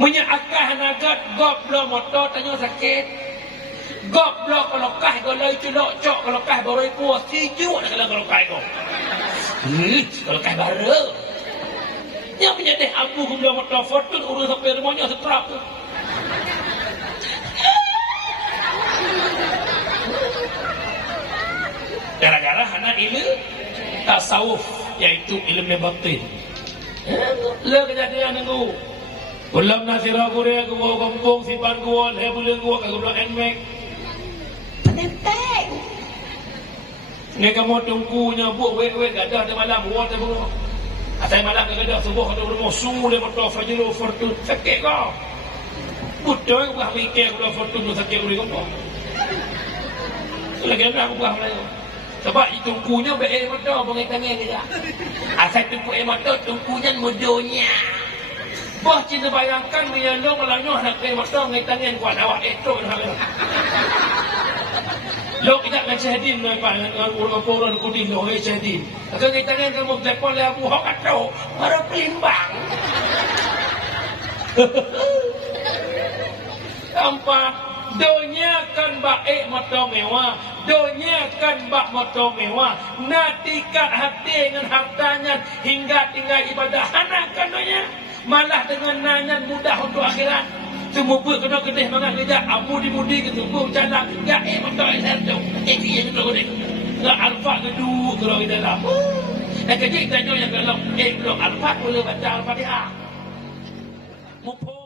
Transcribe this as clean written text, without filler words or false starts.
Punya akah nagat goblok motor tanya sakit. Goblok kalau kah golai celok cok kalau kah baru puas sejuk nak kalau kah kau. Kalau kah baru. Yang punya deh abu gula motor fortune urus sampai rumahnya setrap tu. Gara-gara anak ilmu tasawuf iaitu ilmu batin. Le kejadian aku. Ulam nasirah Korea ke bawah kampung simpan gua, saya boleh gua ke gua enmek. Penenteng. Ni kamu tunggunya buat wek gadah di malam buat apa semua. Asal malam ke gadah subuh ada rumah sudah motor fajro fortune sakit kau. Betul gua mikir gua fortune sakit gua kau. Lagi nak gua lagi. Sebab tunggunya be motor bangai tangan dia. Asal tunggu motor tunggunya mudonya. Bah cinta bayangkan menyandung melanyuh nak kaya motor ngai tangan kuat awak itu kan hal. Lo kita nak syahidin dengan orang kudin lo ngai syahidin. Akan ngai tangan kamu telepon le Abu Hak atau para pelimbang. Nampak dunia kan baik motor mewah, dunia kan bak motor mewah. Natikat hati dengan hartanya hingga tinggal ibadah hanakan dunia. Malah dengan nanyan mudah untuk akhirat. Semua pun kena kedih mangat kejap. Mudi-mudi ke tunggu bercanda. Ya motor saya tu. Dia tu kedih. Nak alfa kedua kalau di dalam. Kejap tanya yang kalau belum alfa boleh baca Al-Fatihah. Mumpung